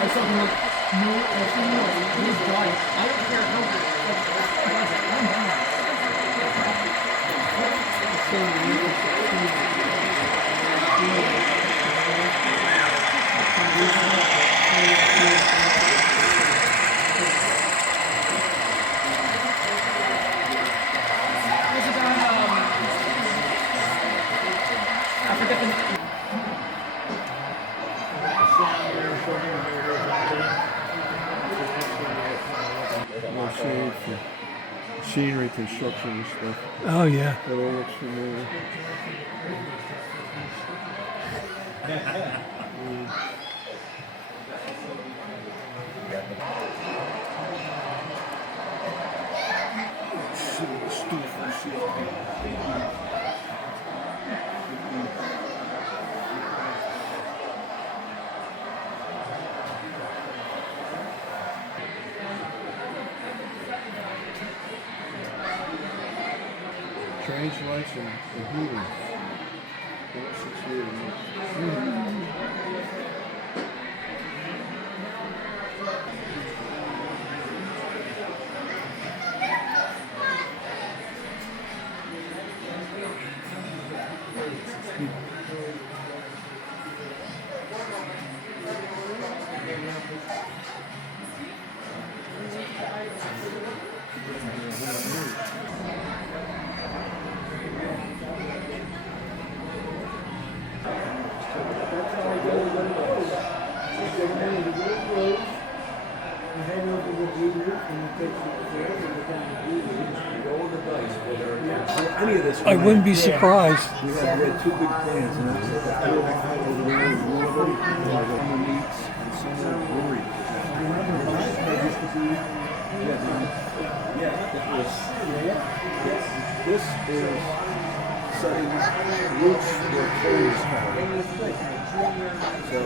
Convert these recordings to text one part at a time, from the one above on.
Like something like new or something like his diet. I don't care how good it is. I'm not. So I forget the No shade for machinery, construction and stuff. Oh, yeah. That all looks familiar. Strange lights and heating. 468. Any of this, I wouldn't be surprised. we had two big plans, and that's the field over there is one of them, and the summer meets and summer brewery. Yeah, it was. This is setting roots where trees are. So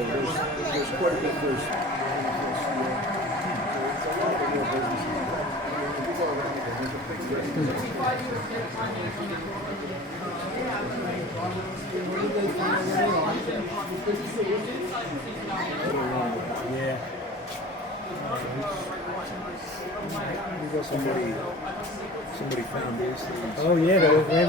there's quite a bit. There's a lot of real businesses. Yeah. Somebody found these things. Oh, yeah. They